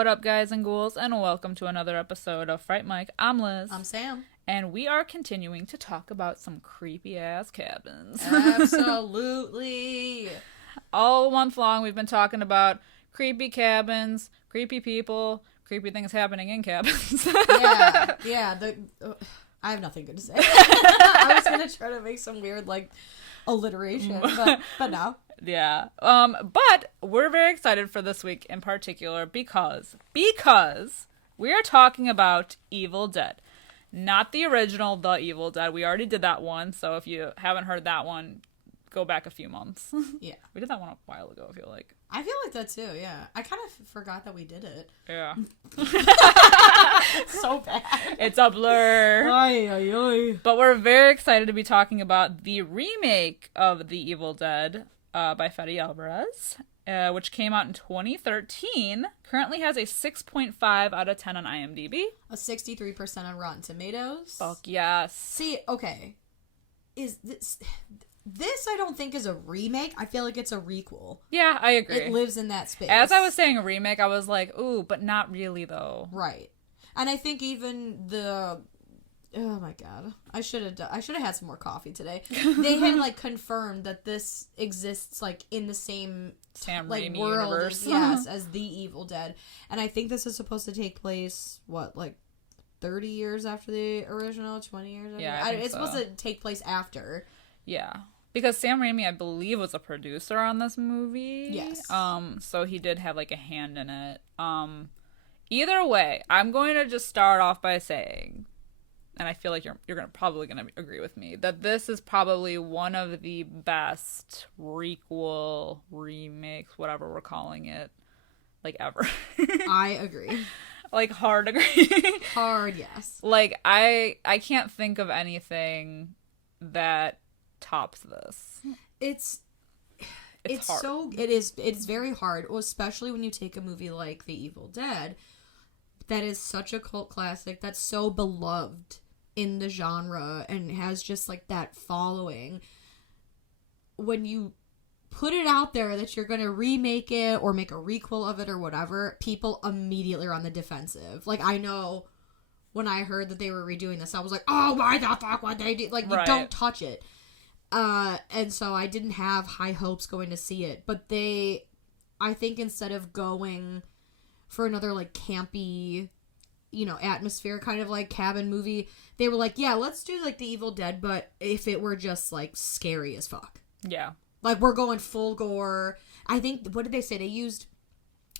What up, guys and ghouls, and welcome to another episode of Fright Mic. I'm Liz. I'm Sam. And we are continuing to talk about some creepy-ass cabins. Absolutely. All month long, we've been talking about creepy cabins, creepy people, creepy things happening in cabins. Yeah. I have nothing good to say. I was going to try to make some weird, alliteration, but no. Yeah. But we're very excited for this week in particular because we are talking about Evil Dead. Not the original The Evil Dead. We already did that one, so if you haven't heard that one, go back a few months. Yeah. We did that one a while ago, I feel like. I feel like that too, yeah. I kind of forgot that we did it. Yeah. It's so bad. It's a blur. Ay. But we're very excited to be talking about the remake of The Evil Dead by Fede Alvarez, which came out in 2013. Currently has a 6.5 out of 10 on IMDb. A 63% on Rotten Tomatoes. Fuck yes. See, okay. Is this I don't think is a remake. I feel like it's a requel. Yeah, I agree. It lives in that space. As I was saying a remake, I was like, ooh, but not really though. Right. And I think even oh my god. I should have had some more coffee today. They had confirmed that this exists in the same Sam Raimi world universe. as The Evil Dead. And I think this is supposed to take place 30 years after the original, 20 years after. Yeah, it's supposed to take place after. Yeah. Because Sam Raimi, I believe, was a producer on this movie. Yes. So he did have a hand in it. Either way, I'm going to just start off by saying, and I feel like you're probably gonna agree with me, that this is probably one of the best requel, remakes, whatever we're calling it, ever. I agree. Hard agree. Hard, yes. I can't think of anything that tops this. It's hard. It's very hard, especially when you take a movie like The Evil Dead that is such a cult classic, that's so beloved in the genre and has just that following. When you put it out there that you're going to remake it or make a requel of it or whatever, people immediately are on the defensive. I know when I heard that they were redoing this, I was like, oh, why the fuck would they do? Right. You don't touch it. And so I didn't have high hopes going to see it. But I think instead of going for another, campy, atmosphere kind of cabin movie, they were like, yeah, let's do, The Evil Dead, but if it were just, scary as fuck. Yeah. We're going full gore. I think, what did they say? They used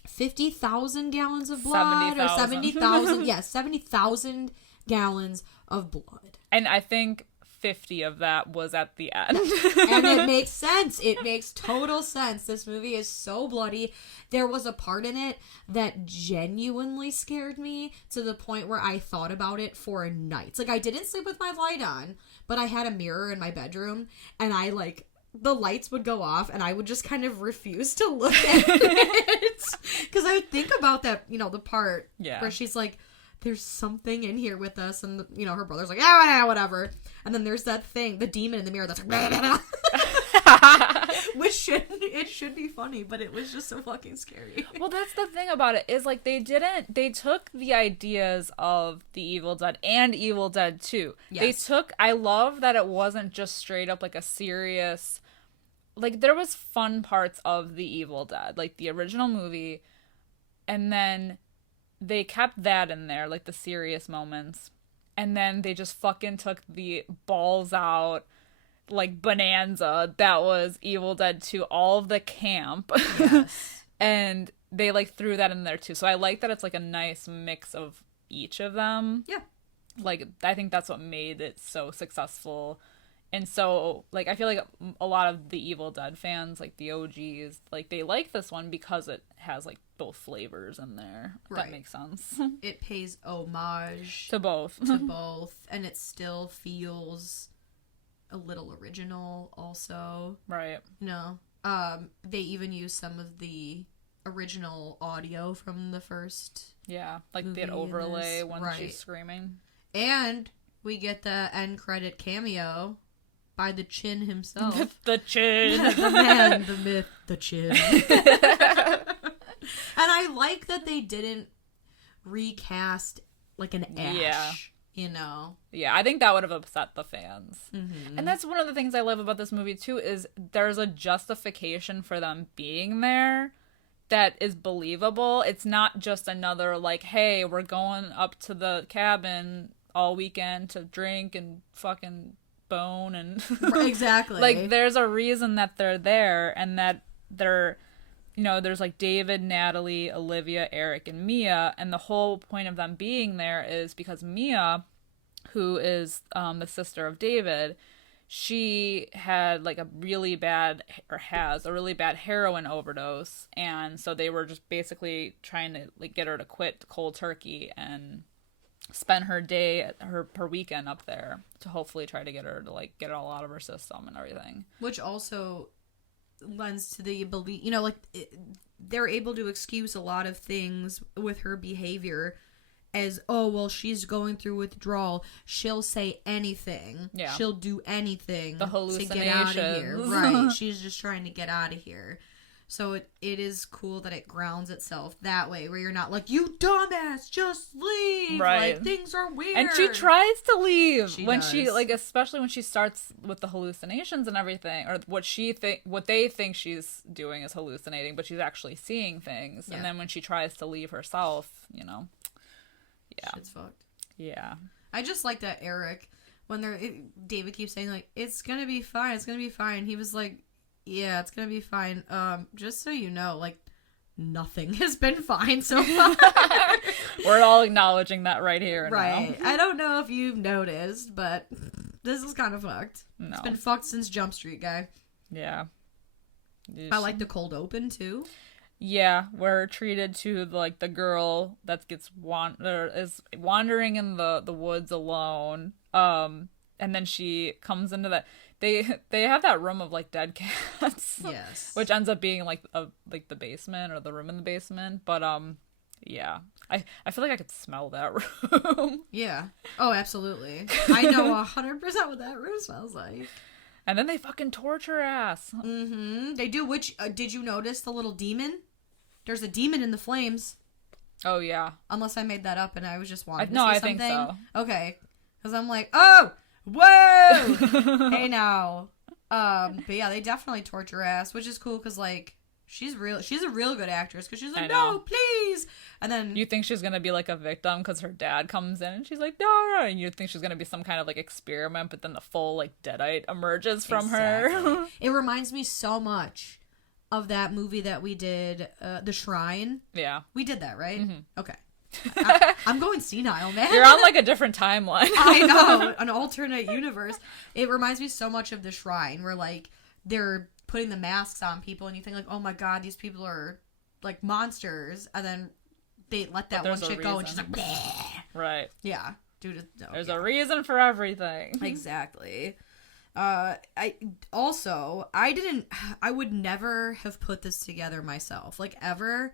50,000 gallons of blood? 70,000. Or 70,000. Yeah, 70,000 gallons of blood. And I think 50 of that was at the end. And it makes sense. It makes total sense. This movie is so bloody. There was a part in it that genuinely scared me to the point where I thought about it for nights. I didn't sleep with my light on, but I had a mirror in my bedroom, and I the lights would go off and I would just kind of refuse to look at it. Because I would think about that, the part where she's like, there's something in here with us, and her brother's like, yeah, whatever. And then there's that thing, the demon in the mirror that's like, which should be funny, but it was just so fucking scary. Well, that's the thing about it, is they took the ideas of The Evil Dead and Evil Dead 2. Yes. I love that it wasn't just straight up a serious, there was fun parts of The Evil Dead, the original movie, and then they kept that in there, the serious moments. And then they just fucking took the balls out, bonanza that was Evil Dead 2, all of the camp. Yes. And they, threw that in there, too. So I like that it's, a nice mix of each of them. Yeah. I think that's what made it so successful. And so, I feel like a lot of the Evil Dead fans, the OGs, they like this one because it has, both flavors in there. If right. That makes sense. It pays homage. To both. And it still feels a little original, also. Right. They even use some of the original audio from the first that overlay when right. she's screaming. And we get the end credit cameo by the Chin himself. The Chin. The man, the myth, the Chin. And I like that they didn't recast like an Ash. Yeah. You know? Yeah, I think that would have upset the fans. Mm-hmm. And that's one of the things I love about this movie, too, is there's a justification for them being there that is believable. It's not just another, like, hey, we're going up to the cabin all weekend to drink and fucking bone and... Exactly. Like, there's a reason that they're there, and that they're... You know, there's like David, Natalie, Olivia, Eric, and Mia, and the whole point of them being there is because Mia, who is the sister of David, she had like a really bad, or has a really bad heroin overdose, and so they were just basically trying to like get her to quit cold turkey and spend her day, her weekend up there to hopefully try to get her to like get it all out of her system and everything. Which also lends to the belief, you know, like they're able to excuse a lot of things with her behavior as, oh, well, she's going through withdrawal. She'll say anything. Yeah. She'll do anything the to get out of here. Right. She's just trying to get out of here. So it is cool that it grounds itself that way, where you're not like, you dumbass, just leave. Right. Like, things are weird. And she tries to leave she when does. she, like, especially when she starts with the hallucinations and everything, or what they think she's doing is hallucinating, but she's actually seeing things. Yeah. And then when she tries to leave herself, you know, yeah. Shit's fucked. Yeah. I just like that Eric, when David keeps saying, like, it's gonna be fine, it's gonna be fine. He was like, yeah, it's gonna be fine. Just so you know, like, nothing has been fine so far. We're all acknowledging that right here and right. now. I don't know if you've noticed, but this is kind of fucked. No. It's been fucked since Jump Street, guy. Yeah. I like the cold open, too. Yeah, we're treated to, like, the girl that is wandering in the woods alone. And then she comes into that... They have that room of, like, dead cats. Yes. Which ends up being, like, the basement or the room in the basement. But, yeah. I feel like I could smell that room. Yeah. Oh, absolutely. I know 100% what that room smells like. And then they fucking torture ass. Mm-hmm. They do, which, did you notice the little demon? There's a demon in the flames. Oh, yeah. Unless I made that up and I was just wanting to no, say I something. think so. Okay. Because I'm like, oh! Whoa! Hey, now. But yeah, they definitely torture ass, which is cool because, like, she's a real good actress because she's like, no, please! And then... You think she's gonna be, like, a victim because her dad comes in and she's like, no, and you think she's gonna be some kind of, like, experiment, but then the full, like, deadite emerges from her. It reminds me so much of that movie that we did, The Shrine. Yeah. We did that, right? Mm-hmm. Okay. I'm going senile, man. You're on, like, a different timeline. I know. An alternate universe. It reminds me so much of The Shrine, where, like, they're putting the masks on people, and you think, like, oh my god, these people are, like, monsters. And then they let that one chick go, and she's like, bleh. Right. Yeah. Dude, no, there's a reason for everything. Exactly. I would never have put this together myself, like, ever.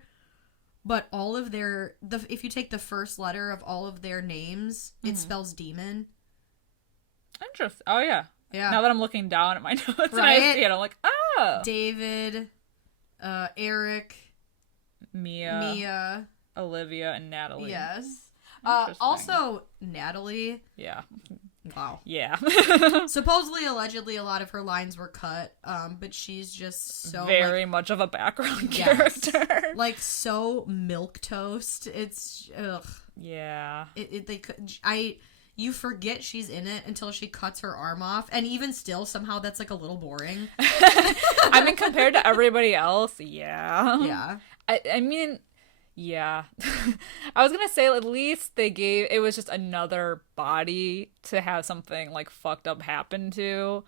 But all of if you take the first letter of all of their names, it spells demon. Interesting. Oh, yeah. Yeah. Now that I'm looking down at my notes and I see it, I'm like, oh. David, Eric, Mia, Olivia, and Natalie. Yes. Also, Natalie. Yeah. Wow. Yeah. Supposedly, allegedly, a lot of her lines were cut, but she's just so... Very much of a background character. Like, so milquetoast. It's... Ugh. Yeah. You forget she's in it until she cuts her arm off, and even still, somehow that's, like, a little boring. I mean, compared to everybody else, yeah. Yeah. I mean... Yeah. I was gonna say at least it was just another body to have something like fucked up happen to.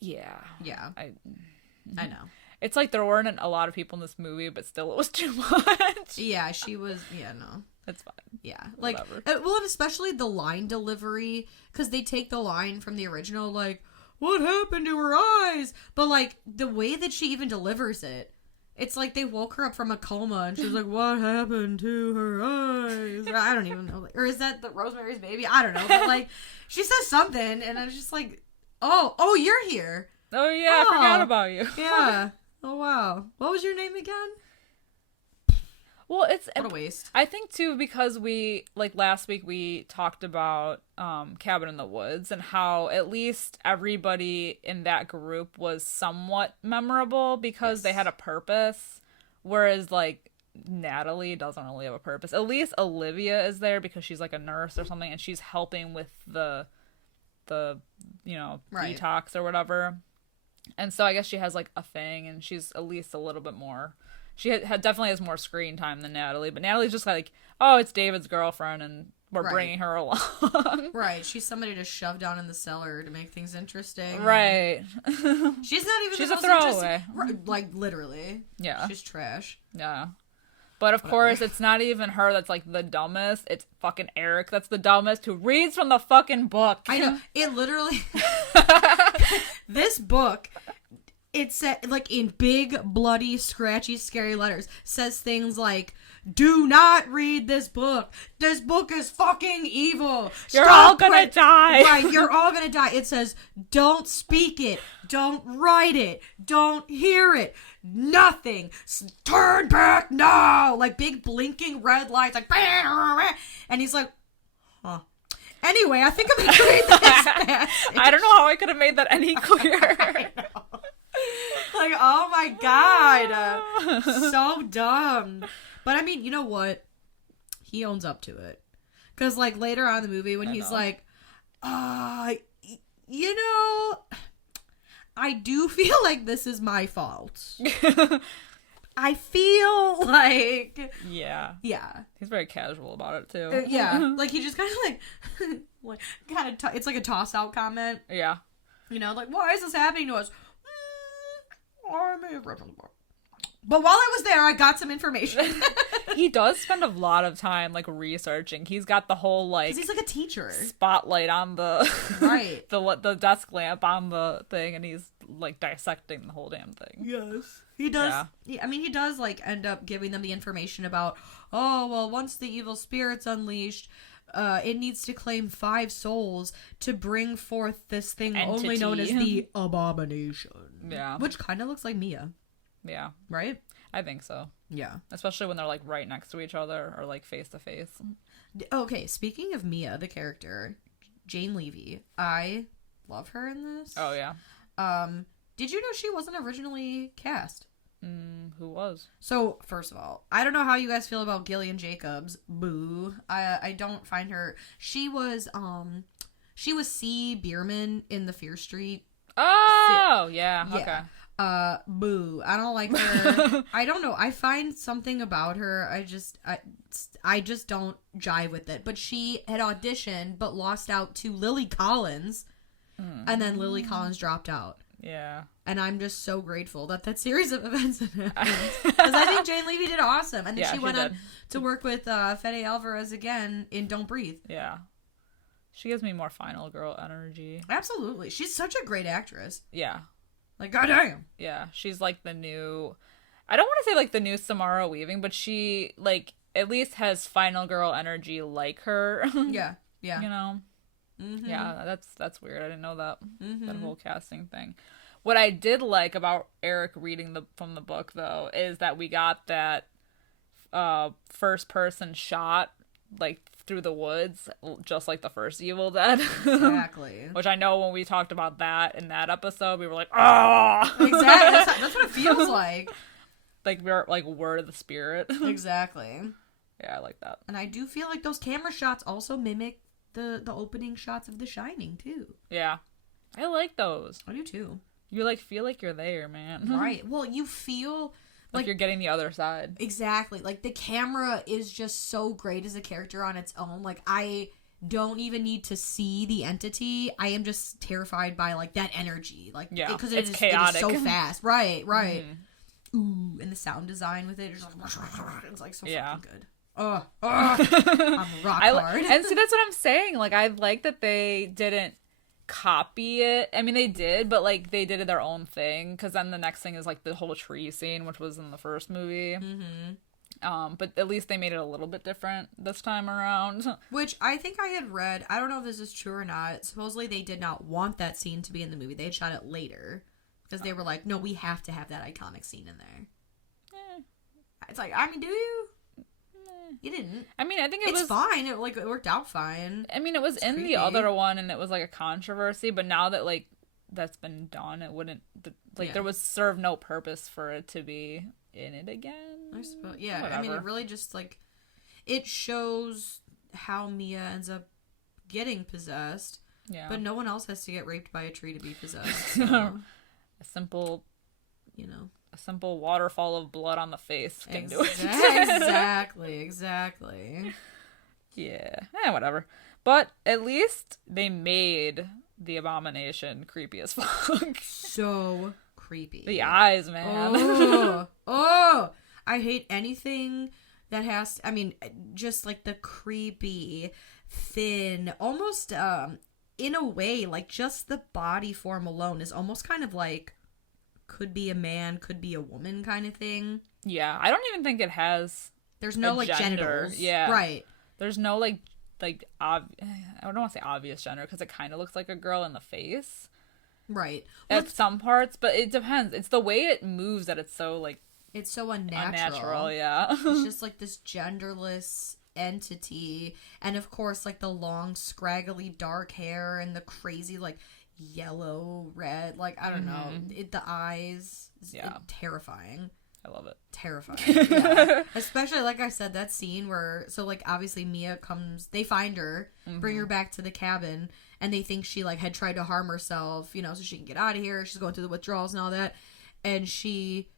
Yeah. Yeah. I know. It's like there weren't a lot of people in this movie, but still it was too much. Yeah, she was, yeah, no. It's fine. Yeah. Like, well, and especially the line delivery, because they take the line from the original, like, what happened to her eyes? But, like, the way that she even delivers it, it's like they woke her up from a coma and she's like, what happened to her eyes? I don't even know. Or is that the Rosemary's Baby? I don't know. But, like, she says something and I was just like, oh, you're here. Oh, yeah, I forgot about you. Yeah. Oh, wow. What was your name again? Well, it's what a waste. I think too, because we last week we talked about Cabin in the Woods and how at least everybody in that group was somewhat memorable because they had a purpose, whereas Natalie doesn't really have a purpose. At least Olivia is there because she's like a nurse or something, and she's helping with the detox or whatever. And so I guess she has like a thing, and she's at least a little bit more. She definitely has more screen time than Natalie, but Natalie's just like, oh, it's David's girlfriend, and we're bringing her along. Right. She's somebody to shove down in the cellar to make things interesting. Right. She's not even she's the a most throwaway. Like, literally. Yeah. She's trash. Yeah. But of course, it's not even her that's like the dumbest. It's fucking Eric that's the dumbest, who reads from the fucking book. I know. It literally... This book... It said, like, in big, bloody, scratchy, scary letters, says things like, do not read this book. This book is fucking evil. You're all gonna die. Right, you're all gonna die. It says, don't speak it. Don't write it. Don't hear it. Nothing. Turn back now. Like, big blinking red lights, like, and he's like, huh. Anyway, I think I'm gonna read this passage. I don't know how I could have made that any clearer. I know. Like, oh my god. So dumb. But I mean, you know what? He owns up to it. Because, like, later on in the movie when he's like, you know, I do feel like this is my fault. I feel like... Yeah. Yeah. He's very casual about it, too. Yeah. Like, he just kind of, it's like a toss-out comment. Yeah. You know, like, why is this happening to us? I may have read from the book. But while I was there, I got some information. He does spend a lot of time, like, researching. He's got the whole, like... 'Cause he's like a teacher. Spotlight on the... Right. the desk lamp on the thing, and he's, like, dissecting the whole damn thing. Yes. He does. Yeah. He does, like, end up giving them the information about, oh, well, once the evil spirit's unleashed... it needs to claim 5 souls to bring forth this thing only known as the abomination. Yeah. Which kind of looks like Mia. Yeah. Right? I think so. Yeah. Especially when they're, like, right next to each other or, like, face to face. Okay, speaking of Mia, the character, Jane Levy, I love her in this. Oh, yeah. Did you know she wasn't originally cast? Who was? So, first of all, I don't know how you guys feel about Gillian Jacobs. Boo. I don't find her... She was C. Bierman in the Fear Street. Oh, yeah. Okay. Boo. I don't like her. I don't know. I find something about her. I just don't jive with it. But she had auditioned, but lost out to Lily Collins. And then Lily Collins dropped out. Yeah. And I'm just so grateful that series of events happened. Because I think Jane Levy did awesome. And then she went on to work with Fede Alvarez again in Don't Breathe. Yeah. She gives me more Final Girl energy. Absolutely. She's such a great actress. Yeah. Like, goddamn. Yeah. She's like the new... I don't want to say like the new Samara Weaving, but she like at least has Final Girl energy like her. Yeah. Yeah. You know? Mm-hmm. Yeah, that's weird. I didn't know that that whole casting thing. What I did like about Eric reading from the book though is that we got that first person shot like through the woods, just like the first Evil Dead. Exactly. Which I know when we talked about that in that episode, we were like, oh, exactly. That's what it feels like. Like we're like word of the spirit. Exactly. Yeah, I like that. And I do feel like those camera shots also mimic the opening shots of The Shining too. Yeah, I like those. I do too. You like feel like you're there, man. Right. Well, you feel like you're getting the other side. Exactly. Like the camera is just so great as a character on its own. Like I don't even need to see the entity. I am just terrified by like that energy. Like because it's chaotic. It is so fast. Right. Right. Mm-hmm. Ooh, and the sound design with it is like so fucking good. I'm rock hard. And see, that's what I'm saying. Like, I like that they didn't copy it. I mean, they did, but, like, they did their own thing. Because then the next thing is, like, the whole tree scene, which was in the first movie. Mm-hmm. But at least they made it a little bit different this time around. Which I think I had read. I don't know if this is true or not. Supposedly they did not want that scene to be in the movie. They had shot it later. Because they were like, no, we have to have that iconic scene in there. It's like, I mean, do you? You didn't. I mean, I think it's fine. It worked out fine. I mean, it was in the other one, and it was like a controversy. But now that like that's been done, it wouldn't there was serve no purpose for it to be in it again. I suppose. Yeah. Whatever. I mean, it really just like it shows how Mia ends up getting possessed. Yeah. But no one else has to get raped by a tree to be possessed. So. A simple, a simple waterfall of blood on the face can do it. Exactly. Yeah. Whatever. But at least they made the abomination creepy as fuck. So creepy. The eyes, man. Oh, I hate anything that has, just like the creepy, thin, almost, in a way, like just the body form alone is almost kind of like, could be a man, could be a woman kind of thing. Yeah, I don't even think it has. There's no like gender. Genitals. Yeah, right. There's no like I don't want to say obvious gender because it kind of looks like a girl in the face. Right. At some parts, but it depends. It's the way it moves that it's so like. It's so unnatural. Unnatural, yeah. It's just like this genderless entity, and of course like the long scraggly dark hair and the crazy like yellow red, like I don't know, the eyes, terrifying. I love it. Terrifying. Yeah. Especially like I said, that scene where so like obviously Mia comes, they find her, bring her back to the cabin, and they think she like had tried to harm herself, so she can get out of here. She's going through the withdrawals and all that, and she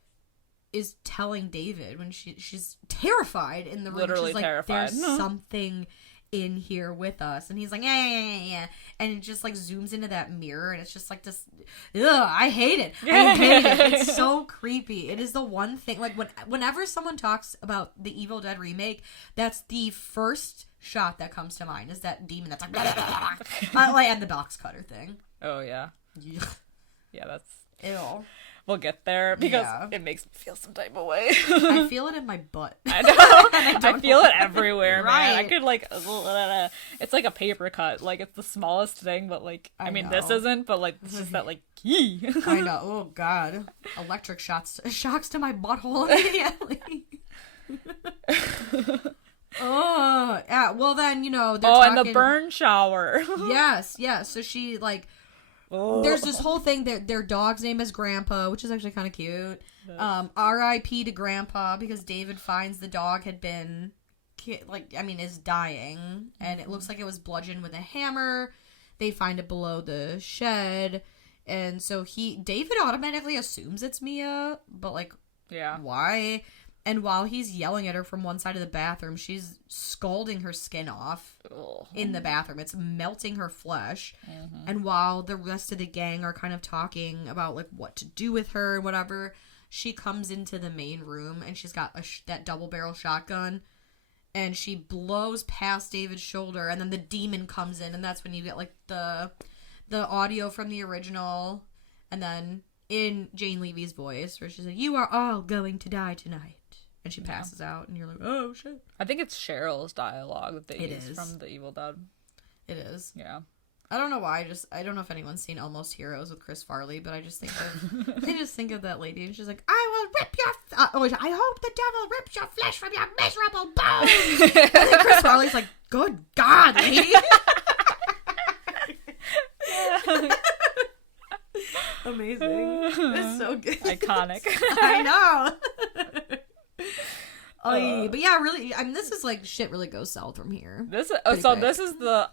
is telling David when she's terrified in the room. Literally she's like, terrified. There's something in here with us. And he's like, yeah. And it just like zooms into that mirror and it's just like this, I hate it. I hate it. It's so creepy. It is the one thing, like whenever someone talks about the Evil Dead remake, that's the first shot that comes to mind is that demon that's like, blah, blah, blah, blah. And the box cutter thing. Oh, yeah. Yeah, that's... Ew. We'll get there because it makes me feel some type of way. I feel it in my butt. I know. I feel it everywhere, man. I could like, it's like a paper cut. Like it's the smallest thing, but like, I mean, this isn't, but like, it's just that like key. I know. Oh God, electric shocks to my butthole immediately. Oh yeah. Well then, they're talking... and the burn shower. Yes. So she like. There's this whole thing that their dog's name is Grandpa, which is actually kind of cute. R.I.P. to Grandpa because David finds the dog had been, is dying. And it looks like it was bludgeoned with a hammer. They find it below the shed. And so David automatically assumes it's Mia. But why? And while he's yelling at her from one side of the bathroom, she's scalding her skin off in the bathroom. It's melting her flesh. Mm-hmm. And while the rest of the gang are kind of talking about like what to do with her and whatever, she comes into the main room and she's got that double barrel shotgun. And she blows past David's shoulder and then the demon comes in. And that's when you get like the audio from the original. And then in Jane Levy's voice where she's like, "You are all going to die tonight." And she passes out, and you're like, oh, shit. I think it's Cheryl's dialogue that they use from The Evil Dead. It is. Yeah. I don't know why. I don't know if anyone's seen Almost Heroes with Chris Farley, but I just think of that lady, and she's like, "I will rip your... I hope the devil rips your flesh from your miserable bones." And then Chris Farley's like, "Good God, lady." Amazing. It's so good. Iconic. I know. But yeah, really, I mean, this is like shit really goes south from here. This is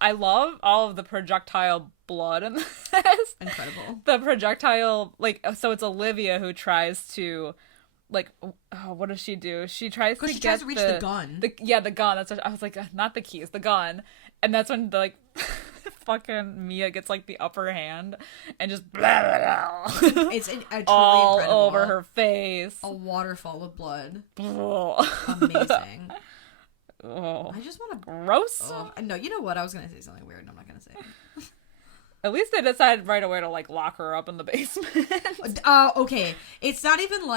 I love all of the projectile blood in this. Incredible. The projectile, so it's Olivia who tries to, what does she do? She tries to reach the gun. The gun. That's what, I was like, not the keys, the gun. And that's when fucking Mia gets the upper hand and just blah, blah, blah. It's all incredible. Over her face. A waterfall of blood. Oh. Amazing. Oh. I just want to gross. Oh. No, you know what? I was gonna say something weird, and I'm not gonna say it. At least they decided right away to lock her up in the basement. Okay. It's not even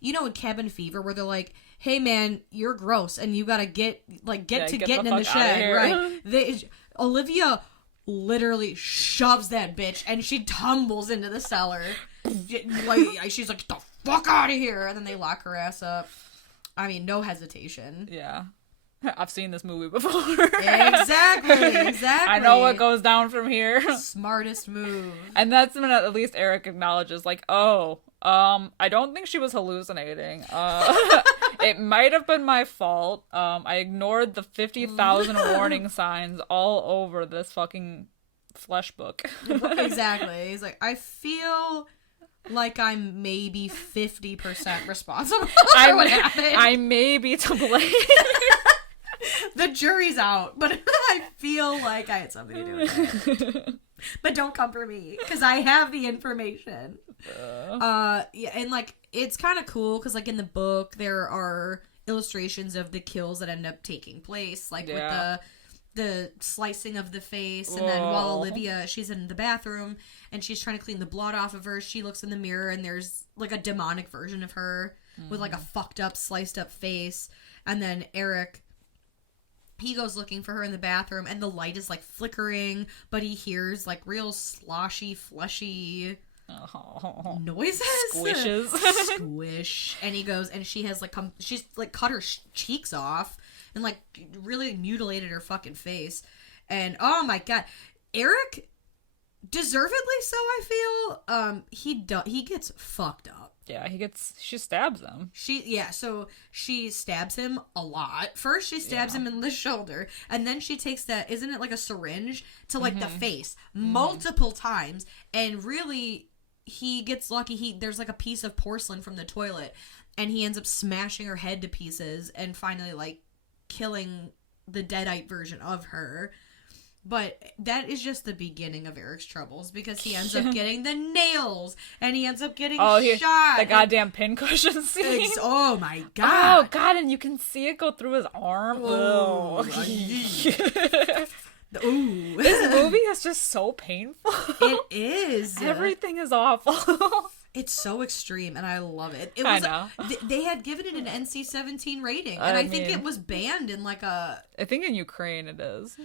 in Cabin Fever where they're like, "Hey man, you're gross, and you gotta get getting in the shed," right? Olivia literally shoves that bitch and she tumbles into the cellar. She's like, "Get the fuck out of here!" And then they lock her ass up. I mean, no hesitation. Yeah. I've seen this movie before. Exactly. I know what goes down from here. Smartest move. And that's when at least Eric acknowledges, like, oh, I don't think she was hallucinating. It might have been my fault. I ignored the 50,000 warning signs all over this fucking flesh book. Exactly. He's like, I feel like I'm maybe 50% responsible for what happened. I may be to blame. The jury's out, but I feel like I had something to do with it. But don't come for me, because I have the information. Yeah, and, like, it's kind of cool, because, like, in the book, there are illustrations of the kills that end up taking place, like, with the slicing of the face, and then while Olivia, she's in the bathroom, and she's trying to clean the blood off of her, she looks in the mirror, and there's, like, a demonic version of her, with, like, a fucked up, sliced up face, and then Eric... He goes looking for her in the bathroom, and the light is, like, flickering, but he hears, like, real sloshy, fleshy noises. Squishes. Squish. And he goes, and she has, like, she's, like, cut her cheeks off and, like, really mutilated her fucking face. And, oh, my God. Eric, deservedly so, I feel, he gets fucked up. Yeah, she stabs him. So she stabs him a lot. First, she stabs him in the shoulder, and then she takes that, isn't it like a syringe, to, like, the face, multiple times, and really, he gets lucky. There's, like, a piece of porcelain from the toilet, and he ends up smashing her head to pieces, and finally, like, killing the deadite version of her. But that is just the beginning of Eric's troubles, because he ends up getting the nails, and he ends up getting shot. The goddamn pincushion scene. Oh my God. Oh God, and you can see it go through his arm. Oh. Ooh. This movie is just so painful. It is. Everything is awful. It's so extreme, and I love it. I know. They had given it an NC-17 rating, and I think it was banned in, like, I think in Ukraine it is.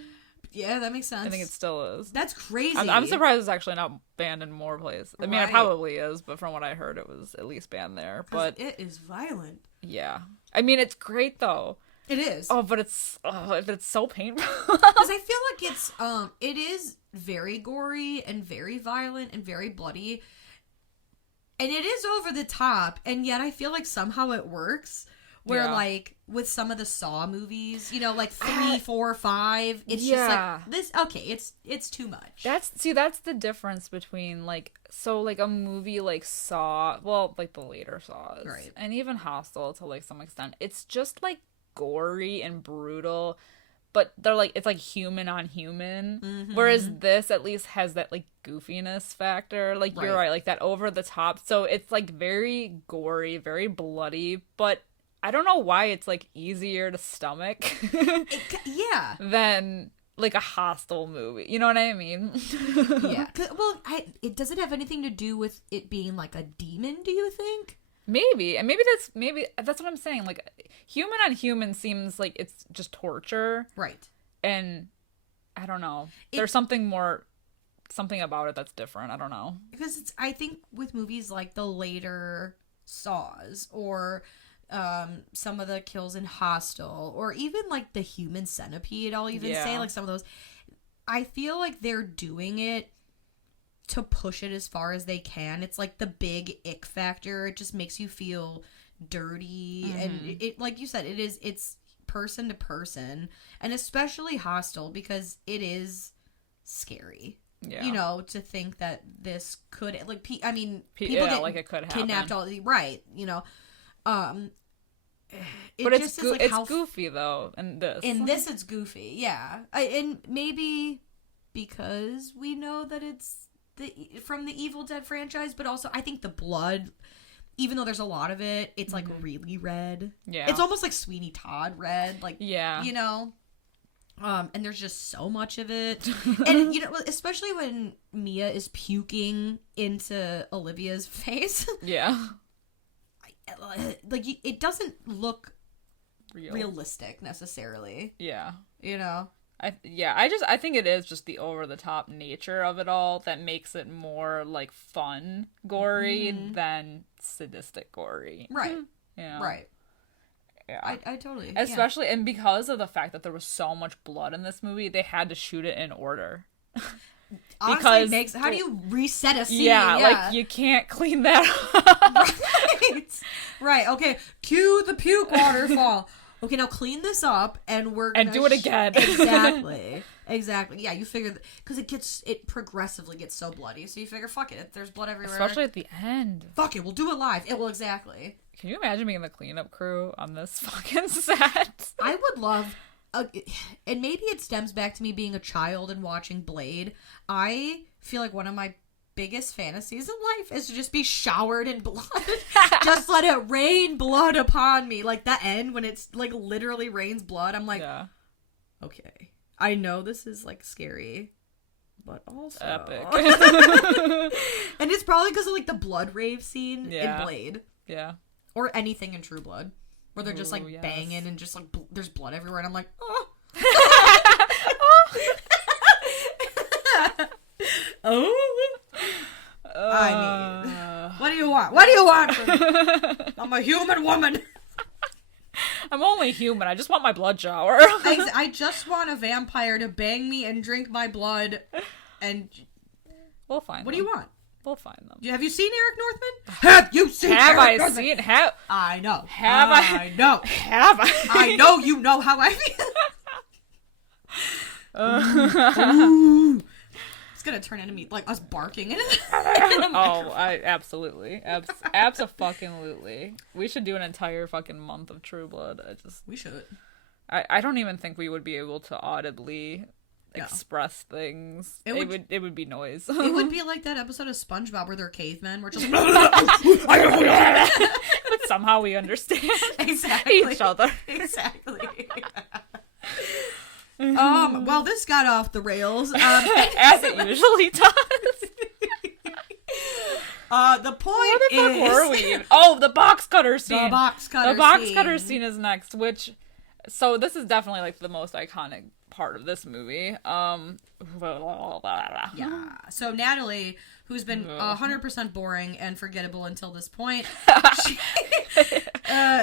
Yeah, that makes sense. I think it still is. That's crazy. I'm surprised it's actually not banned in more places. I mean, Right. It probably is, but from what I heard, it was at least banned there. But it is violent. Yeah. I mean, it's great, though. It is. Oh, but it's so painful. Because I feel like it is very gory and very violent and very bloody. And it is over the top, and yet I feel like somehow it works. Where, like, with some of the Saw movies, you know, like 3, 4, 5, it's just like, this, okay, it's too much. That's the difference between, like, a movie like Saw, well, like, the later Saws, right, and even Hostel to, like, some extent, it's just, like, gory and brutal, but they're, like, it's, like, human on human, whereas this at least has that, like, goofiness factor, like, you're right, like, that over the top, so it's, like, very gory, very bloody, but I don't know why it's, like, easier to stomach than, like, a Hostel movie. You know what I mean? Yeah. Well, it doesn't have anything to do with it being, like, a demon, do you think? Maybe. And maybe that's what I'm saying. Like, human on human seems like it's just torture. Right. And I don't know. There's something about it that's different. I don't know. Because I think with movies like the later Saws or... some of the kills in Hostel, or even, like, the Human Centipede, I'll even say, like, some of those, I feel like they're doing it to push it as far as they can. It's, like, the big ick factor. It just makes you feel dirty, and it, like you said, it's person to person, and especially Hostel, because it is scary. Yeah. You know, to think that this could, like, people get like, it could happen. Kidnapped right, you know, but it's goofy though, and this it's goofy, yeah. And maybe because we know that it's from the Evil Dead franchise, but also I think the blood, even though there's a lot of it, it's like really red. Yeah, it's almost like Sweeney Todd red, like, yeah, you know. And there's just so much of it, and you know, especially when Mia is puking into Olivia's face. Yeah. Like, it doesn't look realistic necessarily. Yeah. You know? I think it is just the over-the-top nature of it all that makes it more, like, fun gory than sadistic gory. Right. Yeah. Right. Yeah. I totally... Especially, and because of the fact that there was so much blood in this movie, they had to shoot it in order. Honestly, how do you reset a scene? Yeah, like, you can't clean that up. Right, okay. Cue the puke waterfall. Okay, now clean this up, and we're gonna... And do it again. Exactly. Yeah, you figure... Because it progressively gets so bloody, so you figure, fuck it, there's blood everywhere. Especially at the end. Fuck it, we'll do it live. It will, exactly. Can you imagine being the cleanup crew on this fucking set? I would love... and maybe it stems back to me being a child and watching Blade. I feel like one of my biggest fantasies in life is to just be showered in blood. Just let it rain blood upon me. Like, that end when it's, like, literally rains blood. I'm like, okay. I know this is, like, scary, but also... Epic. And it's probably because of, like, the blood rave scene in Blade. Yeah. Or anything in True Blood. Where they're just, like, banging and just, like, there's blood everywhere. And I'm like, oh. Oh. I mean, what do you want? What do you want from me? I'm a human woman. I'm only human. I just want my blood shower. I just want a vampire to bang me and drink my blood. And we'll find What them. do you want? We'll find them. Have you seen Eric Northman? Have you seen Eric Northman? I know. I know. Have I? I know you know how I feel. It's gonna turn into me, like, us barking. Absolutely. Abso-fucking-lutely. We should do an entire fucking month of True Blood. We should. I don't even think we would be able to audibly express things. It would be noise. It would be like that episode of SpongeBob where they're cavemen. We're just but somehow we understand each other. Exactly. Well, this got off the rails. As it usually does. The point is... Where the fuck were we? Oh, the box cutter scene. The box cutter scene is next, which... So this is definitely, like, the most iconic part of this movie. Yeah. So Natalie, who's been 100% boring and forgettable until this point,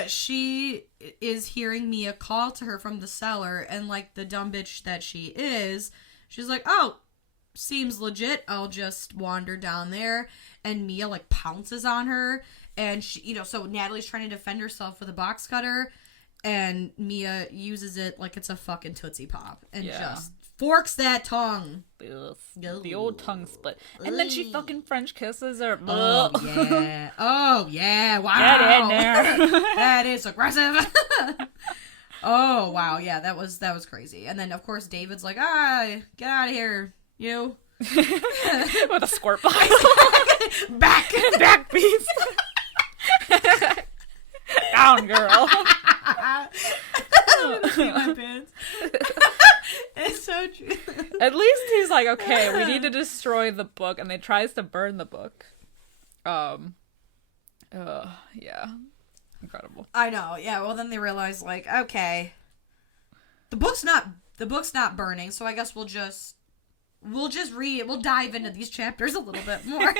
she is hearing Mia call to her from the cellar, and, like, the dumb bitch that she is, she's like, oh, seems legit, I'll just wander down there, and Mia, like, pounces on her, and she, so Natalie's trying to defend herself with a box cutter, and Mia uses it like it's a fucking Tootsie Pop, and just forks that tongue. The old tongue split. And then she fucking French kisses her. Oh, yeah. Oh, yeah. Wow. Get in there. That is aggressive. Oh, wow. Yeah, that was crazy. And then, of course, David's like, get out of here, you. With a squirt bottle. Back, please. Down, girl. I'm gonna pee my pants. It's so true. At least he's like, okay, we need to destroy the book, and they tries to burn the book. Yeah. Incredible. I know, yeah, well then they realize, like, okay, the book's not burning, so I guess we'll dive into these chapters a little bit more.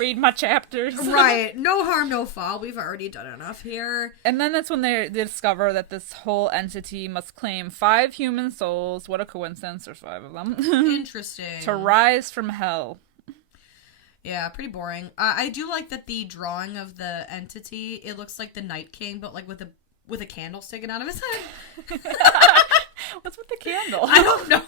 Read my chapters. Right. No harm, no foul. We've already done enough here. And then that's when they discover that this whole entity must claim 5 human souls. What a coincidence. There's 5 of them. Interesting. To rise from hell. Yeah, pretty boring. I do like that the drawing of the entity, it looks like the Night King, but like with a candle sticking out of his head. What's with the candle? I don't know.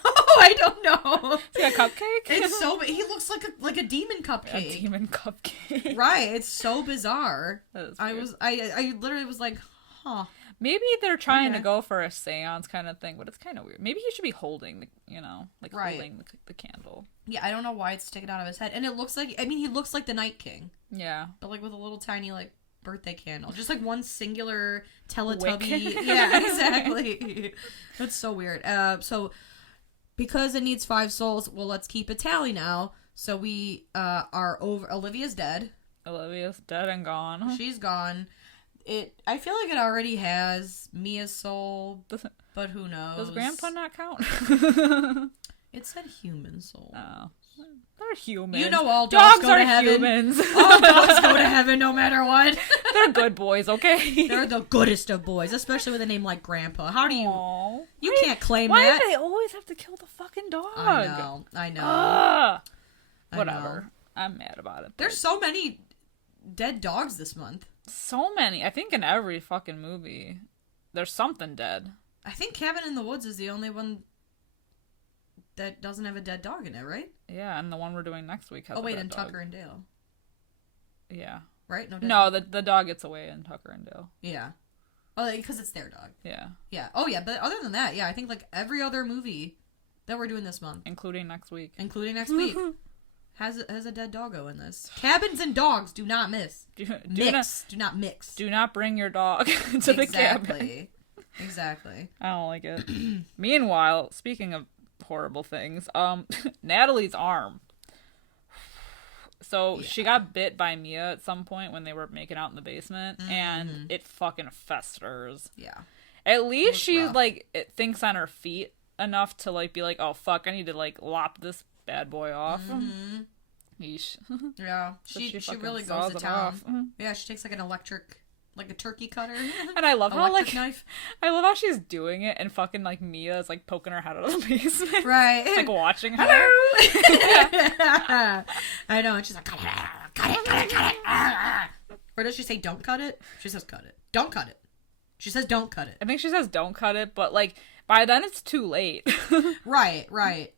Is he a cupcake? It's so... He looks like a demon cupcake. A demon cupcake. Right. It's so bizarre. I literally was like, huh. Maybe they're trying to go for a seance kind of thing, but it's kind of weird. Maybe he should be holding, holding the candle. Yeah, I don't know why it's sticking out of his head. And it looks like... I mean, he looks like the Night King. Yeah. But, like, with a little tiny, like, birthday candle. Just, like, one singular Teletubby. Wick. Yeah, exactly. That's so weird. So, because it needs 5 souls, well, let's keep a tally now. So we are over... Olivia's dead. Olivia's dead and gone. She's gone. I feel like it already has Mia's soul, but who knows? Does Grandpa not count? It said human soul. Oh. are humans. You know all dogs go are to heaven. Humans. All dogs go to heaven no matter what. They're good boys, okay? They're the goodest of boys, especially with a name like Grandpa. How do you... Aww. You can't claim why that. do they always have to kill the fucking dog? I know. Whatever. I'm mad about it. There's so many dead dogs this month. So many. I think in every fucking movie, there's something dead. I think Cabin in the Woods is the only one that doesn't have a dead dog in it, right? Yeah, and the one we're doing next week has a dead and dog. Tucker and Dale. Yeah. Right? No, the dog gets away in Tucker and Dale. Yeah. Oh, because it's their dog. Yeah. Yeah. Oh, yeah, but other than that, yeah, I think like every other movie that we're doing this month. Including next week. Has a dead doggo in this. Cabins and dogs do not miss. Do not mix. Do not bring your dog to the cabin. Exactly. I don't like it. Meanwhile, speaking of horrible things, Natalie's arm. So she got bit by Mia at some point when they were making out in the basement, and it fucking festers. Yeah. At least she rough. like it thinks on her feet enough to like be like, oh fuck, I need to like lop this bad boy off. Yeesh. Yeah. So she fucking really saws goes to it off. town. Yeah, she takes like an electric, like a turkey cutter. And I love how like knife. I love how she's doing it, and fucking like Mia is like poking her head out of the basement, right? Like watching her. Hello. I know, and she's like, cut it. Or does she say don't cut it? She says cut it. Don't cut it. She says don't cut it. I think she says don't cut it, but like by then it's too late. Right.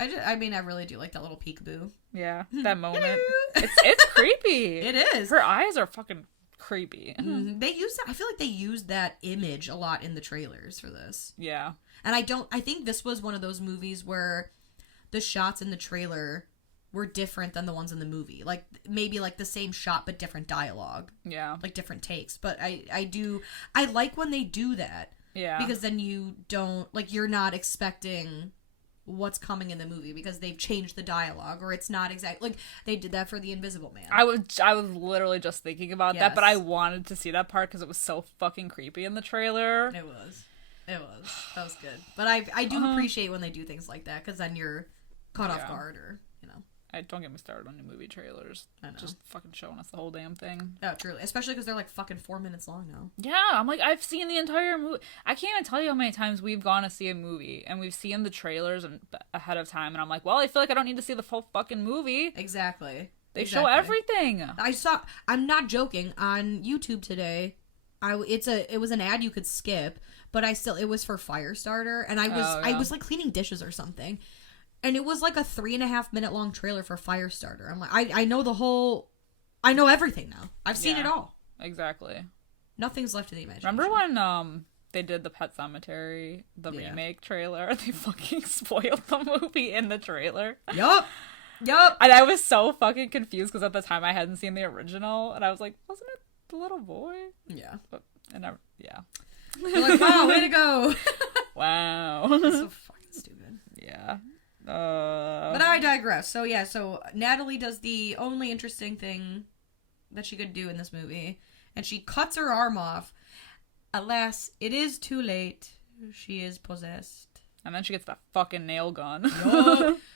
I mean, I really do like that little peekaboo. Yeah, that moment. It's creepy. It is. Her eyes are fucking creepy. They use that. I feel like they used that image a lot in the trailers for this. Yeah. And I think this was one of those movies where the shots in the trailer were different than the ones in the movie. Like maybe like the same shot but different dialogue. Yeah. Like different takes. But I like when they do that. Yeah. Because then you don't, like, you're not expecting what's coming in the movie because they've changed the dialogue or it's not exact. Like they did that for The Invisible Man. I was literally just thinking about that, but I wanted to see that part because it was so fucking creepy in the trailer. It was. That was good. But I do appreciate when they do things like that because then you're caught off guard or, you know. Don't get me started on new movie trailers. I know. Just fucking showing us the whole damn thing. Oh, truly. Especially because they're like fucking 4 minutes long now. Yeah, I'm like, I've seen the entire movie. I can't even tell you how many times we've gone to see a movie and we've seen the trailers ahead of time, and I'm like, well, I feel like I don't need to see the full fucking movie. Exactly. They show everything. I'm not joking, on YouTube today, it was an ad you could skip, but it was for Firestarter, and I was like cleaning dishes or something. And it was like a 3.5 minute long trailer for Firestarter. I'm like, I know everything now. I've seen it all. Exactly. Nothing's left to the imagination. Remember when they did the Pet Sematary, the remake trailer? They fucking spoiled the movie in the trailer. Yup. And I was so fucking confused because at the time I hadn't seen the original, and I was like, wasn't it the little boy? Yeah. You're like, wow, way to go. Wow. That's so fucking stupid. Yeah. But I digress. So Natalie does the only interesting thing that she could do in this movie, and she cuts her arm off. Alas, it is too late. She is possessed. And then she gets that fucking nail gun.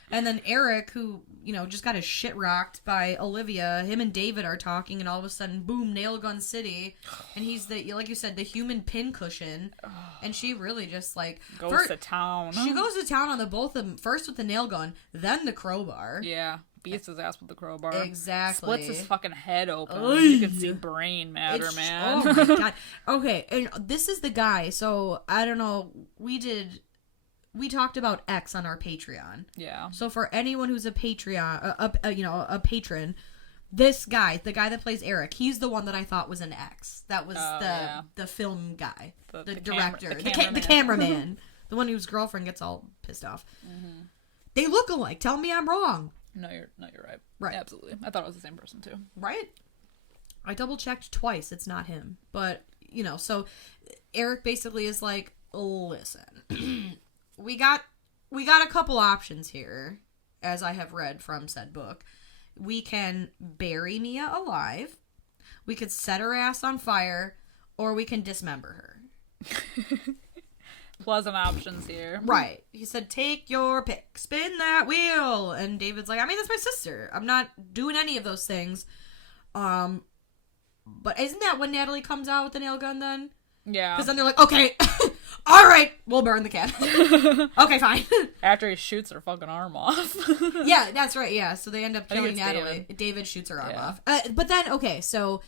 And then Eric, who, just got his shit rocked by Olivia, him and David are talking, and all of a sudden, boom, nail gun city. And he's like you said, the human pincushion. And she really just, like... goes to town. She goes to town on the both of them. First with the nail gun, then the crowbar. Yeah. Beats his ass with the crowbar. Exactly. Splits his fucking head open. You can see brain matter, man. Oh, my God. Okay, and this is the guy. So, I don't know, we talked about X on our Patreon. Yeah. So for anyone who's a Patreon, a patron, this guy, the guy that plays Eric, he's the one that I thought was an X. That was the film guy, the director, the cameraman, the one whose girlfriend gets all pissed off. Mm-hmm. They look alike. Tell me I'm wrong. No, you're right. Right. Absolutely. I thought it was the same person too. Right. I double checked twice. It's not him. But so Eric basically is like, listen. We got a couple options here, as I have read from said book. We can bury Mia alive, we could set her ass on fire, or we can dismember her. pleasant options here. Right. He said, take your pick. Spin that wheel. And David's like, I mean, that's my sister. I'm not doing any of those things. But isn't that when Natalie comes out with the nail gun then? Yeah. Because then they're like, okay, all right, we'll burn the cabin. Okay, fine. After he shoots her fucking arm off. Yeah, that's right, yeah. So they end up killing Natalie. David shoots her arm off. But then, okay, so,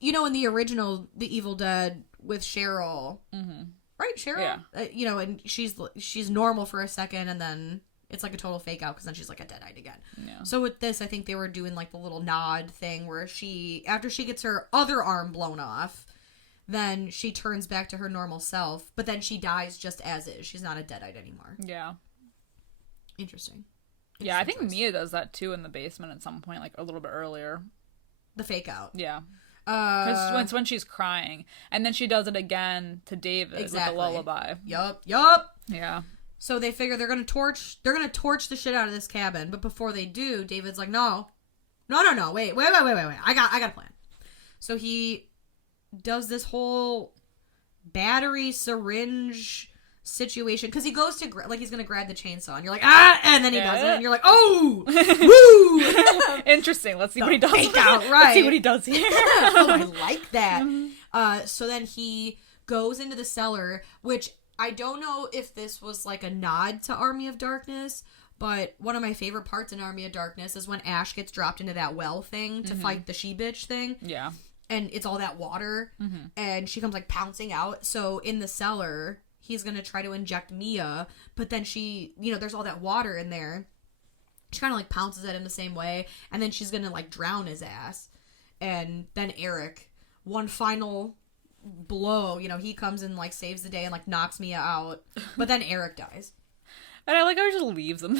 you know, in the original The Evil Dead with Cheryl, right, Cheryl? Yeah. You know, and she's normal for a second, and then it's like a total fake out, because then she's like a deadite again. Yeah. So with this, I think they were doing like the little nod thing where after she gets her other arm blown off, then she turns back to her normal self, but then she dies just as is. She's not a deadite anymore. Yeah. Interesting. Yeah, I think Mia does that too in the basement at some point, like a little bit earlier. The fake out. Yeah. Because it's when she's crying. And then she does it again to David with the lullaby. Yup. Yeah. So they figure they're gonna torch the shit out of this cabin, but before they do, David's like, no, wait. I got a plan. So he does this whole battery syringe situation, because he goes to he's gonna grab the chainsaw, and you're like, and then he does it, and you're like, oh, woo. Interesting. Let's see what he does. Fake out, right? Let's see what he does here. Oh, I like that. So then he goes into the cellar, which I don't know if this was like a nod to Army of Darkness, but one of my favorite parts in Army of Darkness is when Ash gets dropped into that well thing to fight the she-bitch thing. Yeah. And it's all that water, and she comes like pouncing out. So in the cellar, he's gonna try to inject Mia, but then she, there's all that water in there. She kind of like pounces at him the same way, and then she's gonna like drown his ass. And then Eric, one final blow, he comes and like saves the day and like knocks Mia out, but then Eric dies. And I like how he just leaves him.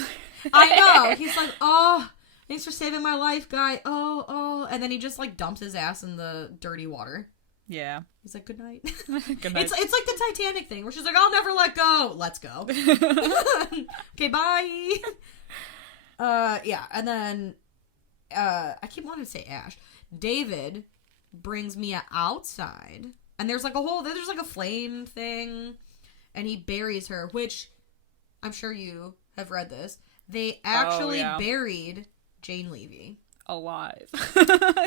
I know. He's like, oh, thanks for saving my life, guy. Oh. And then he just, like, dumps his ass in the dirty water. Yeah. He's like, good night. Good night. It's like the Titanic thing, where she's like, I'll never let go. Let's go. Okay, bye. Yeah. And then, I keep wanting to say Ash. David brings Mia outside. And there's, like, a flame thing. And he buries her, which I'm sure you have read this. They actually buried Jane Levy alive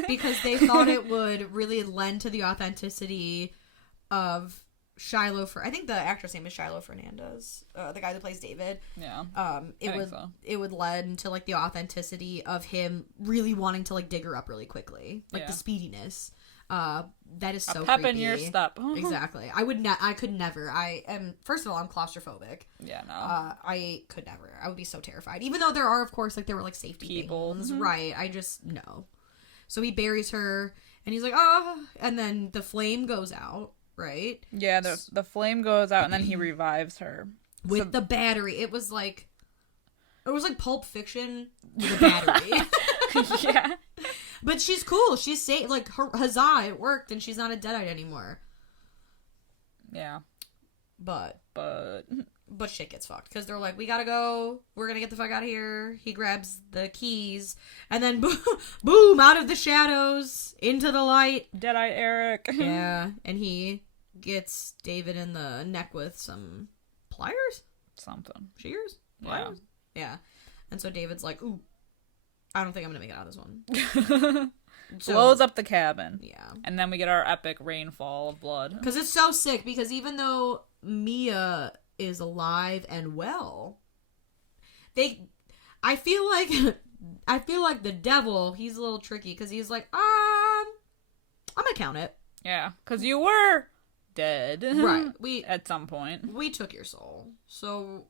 because they thought it would really lend to the authenticity of Shiloh. I think the actress name is Shiloh Fernandez, the guy that plays David. Yeah. It would lend to like the authenticity of him really wanting to like dig her up really quickly, like the speediness. That is so pep creepy. in your step. Exactly. I could never. I am. First of all, I'm claustrophobic. Yeah, no. I could never. I would be so terrified. Even though there are, of course, like there were like safety people, things. Right? I just no. So he buries her, and he's like, oh, and then the flame goes out. Right? Yeah, the flame goes out, and then he revives her with the battery. It was like Pulp Fiction with a battery. Yeah. But she's cool. She's safe. Like, huzzah, it worked, and she's not a deadite anymore. Yeah. But shit gets fucked. Because they're like, we gotta go. We're gonna get the fuck out of here. He grabs the keys. And then, boom, out of the shadows, into the light. Deadite Eric. Yeah. And he gets David in the neck with some pliers? Something. Shears? Pliers? Yeah. And so David's like, ooh. I don't think I'm gonna make it out of this one. Blows up the cabin. Yeah. And then we get our epic rainfall of blood. Because it's so sick, because even though Mia is alive and well, I feel like the devil, he's a little tricky, because he's like, I'm gonna count it. Yeah. Because you were dead. Right. At some point. We took your soul. So...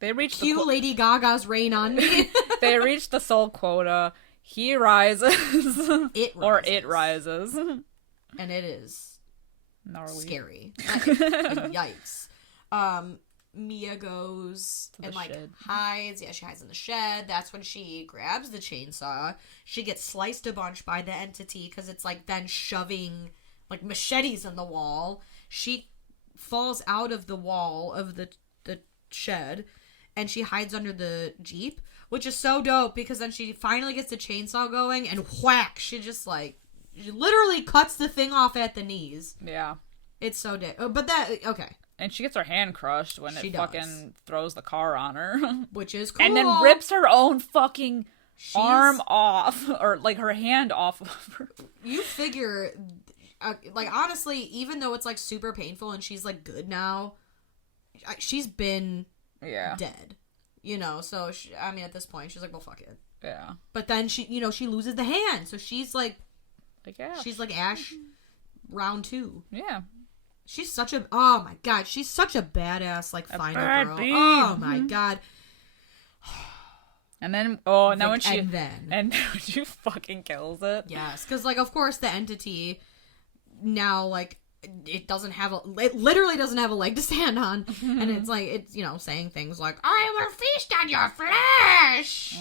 they reached cue Lady Gaga's Rain on Me. They reached the soul quota. He rises. It rises. And it is gnarly. Scary. Yikes. Mia goes and shed. Hides. Yeah, she hides in the shed. That's when she grabs the chainsaw. She gets sliced a bunch by the entity because it's like then shoving like machetes in the wall. She falls out of the wall of the shed, and she hides under the Jeep, which is so dope because then she finally gets the chainsaw going, and whack, she literally cuts the thing off at the knees. Yeah. It's so dope. But okay. And she gets her hand crushed when it fucking throws the car on her. Which is cool. And then rips her own fucking arm off. Or, like, her hand off of her. You figure, like, honestly, even though it's, like, super painful and she's, like, good now, she's been dead. You know, so, I mean, at this point, she's like, well, fuck it. Yeah. But then she, you know, she loses the hand. So she's, like Ash. She's like Ash round 2. Yeah. She's such a, oh my god, she's such a badass, like, final girl. Oh my god. And then, and then when she, and when she fucking kills it. Yes, because, like, of course, the entity now, like, it literally doesn't have a leg to stand on. And it's like, it's, you know, saying things like, I will feast on your flesh.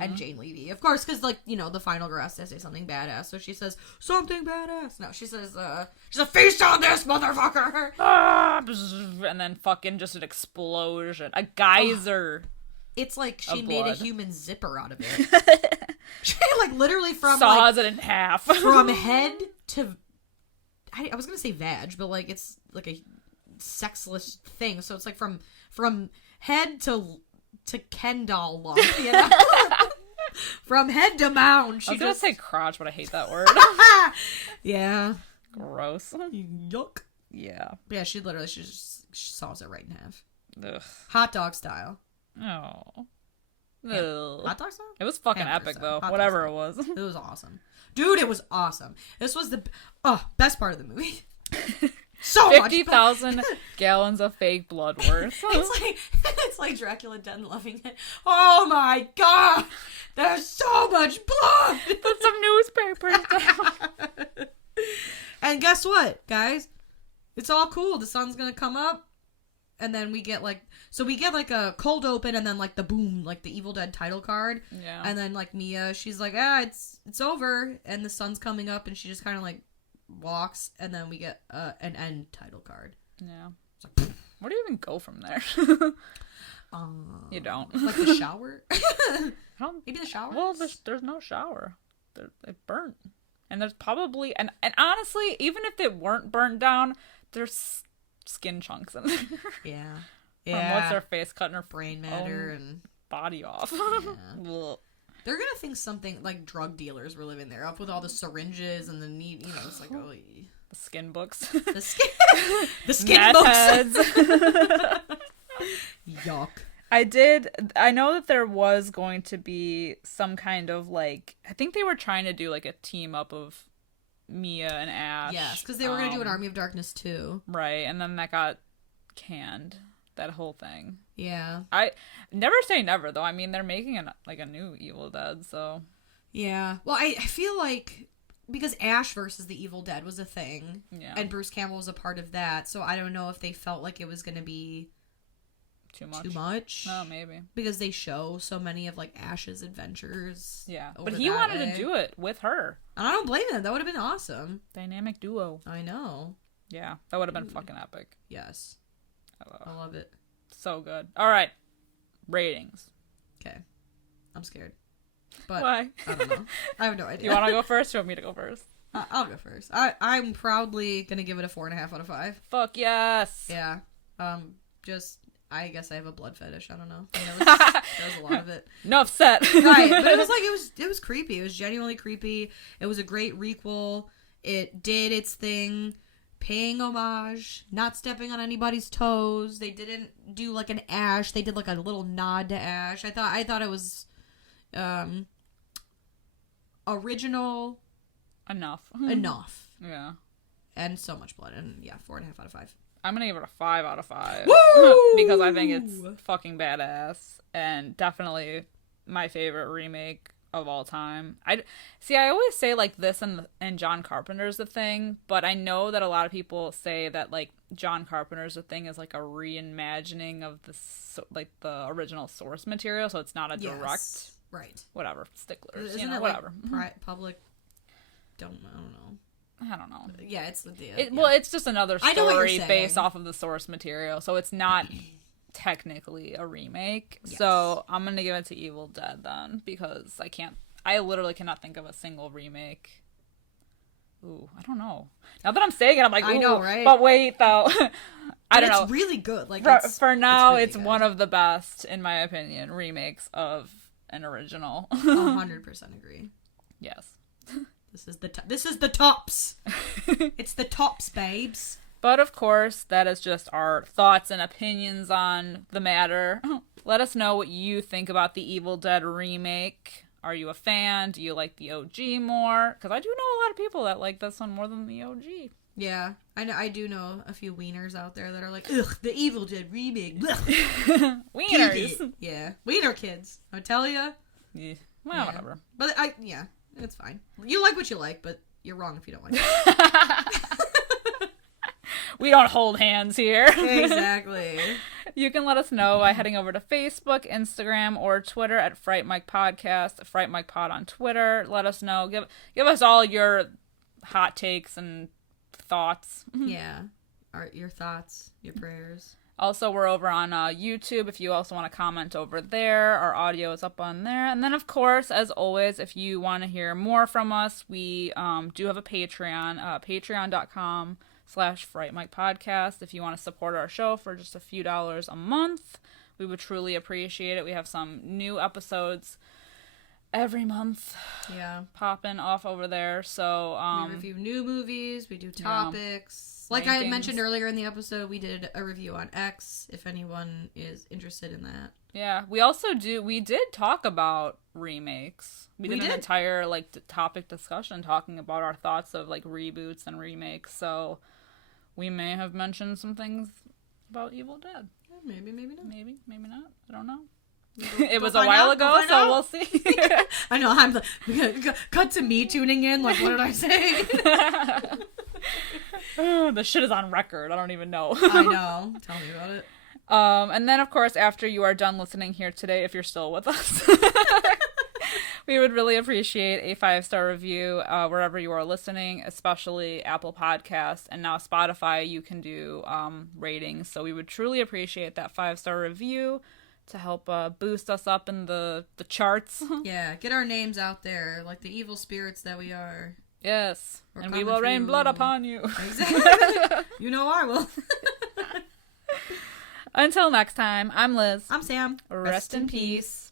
And Jane Levy, of course, because, like, you know, the final girl has to say something badass. So she says, something badass. No, she says, she's a feast on this, motherfucker. And then fucking just an explosion. A geyser. It's like she made a human zipper out of it. She, like, literally saws it in half. From head to... I was gonna say vag, but, like, it's like a sexless thing. So it's like from head to Ken doll lump, you know? From head to mound. I was gonna say crotch, but I hate that word. Yeah. Gross. Yuck. Yeah. Yeah, she saws it right in half. Ugh. Hot dog style. Oh. Hot dog style? It was fucking epic, though. Whatever it was. It was awesome. Dude, it was awesome. This was the best part of the movie. So 50,000 gallons of fake blood worth. It's like Dracula Dead and Loving It. Oh my god! There's so much blood! Put some newspapers down. And guess what, guys? It's all cool. The sun's gonna come up. And then we get, like... So we get, like, a cold open and then, like, the boom, like, the Evil Dead title card. Yeah. And then, like, Mia, she's like, it's over. And the sun's coming up and she just kind of, like, walks. And then we get an end title card. Yeah. Like, where do you even go from there? You don't. Like the shower? Maybe the shower? Well, there's no shower. It's burnt. And there's probably... And honestly, even if they weren't burnt down, there's... skin chunks in there. Yeah. From what's her face cutting her brain matter and body off. Yeah. They're gonna think something like drug dealers were living there, up with all the syringes and the neat, you know, it's like, oh, the skin books. The skin books. Heads. Yuck. I know that there was going to be some kind of, like, I think they were trying to do, like, a team up of Mia and Ash. Yes, because they were going to do an Army of Darkness too. Right, and then that got canned. That whole thing. Yeah. I never say never, though. I mean, they're making a new Evil Dead, so. Yeah. Well, I feel like because Ash versus the Evil Dead was a thing, and Bruce Campbell was a part of that, so I don't know if they felt like it was going to be too much. No, maybe. Because they show so many of, like, Ash's adventures. Yeah. But he wanted to do it with her. And I don't blame him. That would have been awesome. Dynamic duo. I know. Yeah. That would have been fucking epic. Yes. I love it. So good. All right. Ratings. Okay. I'm scared. But why? I don't know. I have no idea. You want to go first or want me to go first? I'll go first. I'm proudly going to give it a 4.5 out of 5. Fuck yes. Yeah. I guess I have a blood fetish. I don't know. There was a lot of it. Enough said. Right. But it was like, it was creepy. It was genuinely creepy. It was a great requel. It did its thing. Paying homage. Not stepping on anybody's toes. They didn't do like an Ash. They did like a little nod to Ash. I thought it was original. Enough. Yeah. And so much blood. And yeah, 4.5 out of 5. I'm gonna give it a 5 out of 5. Woo! Because I think it's fucking badass and definitely my favorite remake of all time. I always say like this and John Carpenter's The Thing, but I know that a lot of people say that like John Carpenter's The Thing is like a reimagining of the original source material, so it's not a direct right whatever sticklers. Isn't it whatever like public? I don't know. I don't know. Yeah, it's well, it's just another story based off of the source material, so it's not technically a remake. Yes. So I'm gonna give it to Evil Dead then, because I literally cannot think of a single remake Ooh, I don't know. Now that I'm saying it, I'm like, ooh, I know, right? But wait, though. I don't know. It's really good. Like for now, really it's good. one of the best, in my opinion, remakes of an original. 100% agree. Yes. This is the tops. It's the tops, babes. But of course, that is just our thoughts and opinions on the matter. Let us know what you think about the Evil Dead remake. Are you a fan? Do you like the OG more? Because I do know a lot of people that like this one more than the OG. Yeah, I do know a few wieners out there that are like, ugh, the Evil Dead remake. Wieners. Yeah, wiener kids. I tell ya. Yeah. Well, whatever. But it's fine. You like what you like, but you're wrong if you don't like it. We don't hold hands here. Exactly. You can let us know by heading over to Facebook, Instagram, or Twitter at Fright Mic Podcast, Fright Mic Pod on Twitter. Let us know. Give us all your hot takes and thoughts. Yeah. Your thoughts, your prayers. Also, we're over on YouTube if you also want to comment over there. Our audio is up on there. And then, of course, as always, if you want to hear more from us, we do have a Patreon, patreon.com/Fright Mic Podcast. If you want to support our show for just a few dollars a month, we would truly appreciate it. We have some new episodes every month. Yeah. Popping off over there. So, we review new movies, we do topics. Like I had mentioned earlier in the episode, we did a review on X, if anyone is interested in that. Yeah, we did talk about remakes. We did an entire, topic discussion talking about our thoughts of, reboots and remakes, so we may have mentioned some things about Evil Dead. Yeah, maybe not. Maybe not. I don't know. It was a while ago, so we'll see. I know, I'm cut to me tuning in, what did I say? The shit is on record. I don't even know. I know. Tell me about it. And then, of course, after you are done listening here today, if you're still with us, we would really appreciate a 5-star review wherever you are listening, especially Apple Podcasts. And now Spotify, you can do ratings. So we would truly appreciate that 5-star review to help boost us up in the charts. Yeah, get our names out there like the evil spirits that we are. Yes, and we will rain blood upon you. Exactly. You know I will. Until next time, I'm Liz. I'm Sam. Rest in peace.